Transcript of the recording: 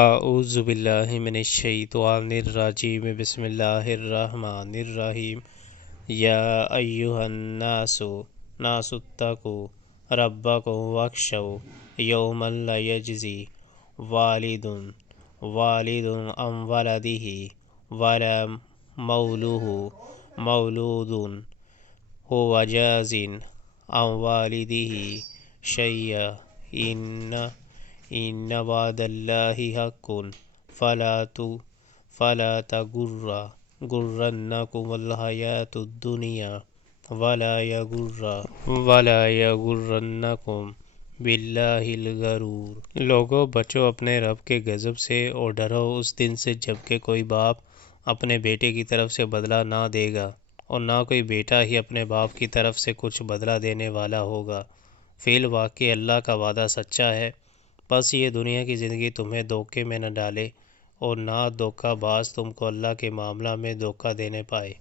اعوذ باللہ من الشیطان الرجیم بسم اللہ الرحمن الرحیم یا ایہا الناس اتقوا ربکم واخشوا یوما لا یجزی والد عن ولدہ ولا مولود هو جاز عن والدہ شیئا ان وعد اللہ حق فلا تغرنکم الحیاۃ الدنیا ولا یغرنکم باللہ الغرور۔ لوگو بچو اپنے رب کے غضب سے اور ڈرو اس دن سے جب کہ کوئی باپ اپنے بیٹے کی طرف سے بدلہ نہ دے گا اور نہ کوئی بیٹا ہی اپنے باپ کی طرف سے کچھ بدلہ دینے والا ہوگا۔ فی الواقع اللہ کا وعدہ سچا ہے، بس یہ دنیا کی زندگی تمہیں دھوکے میں نہ ڈالے اور نہ دھوکہ باز تم کو اللہ کے معاملہ میں دھوکہ دینے پائے۔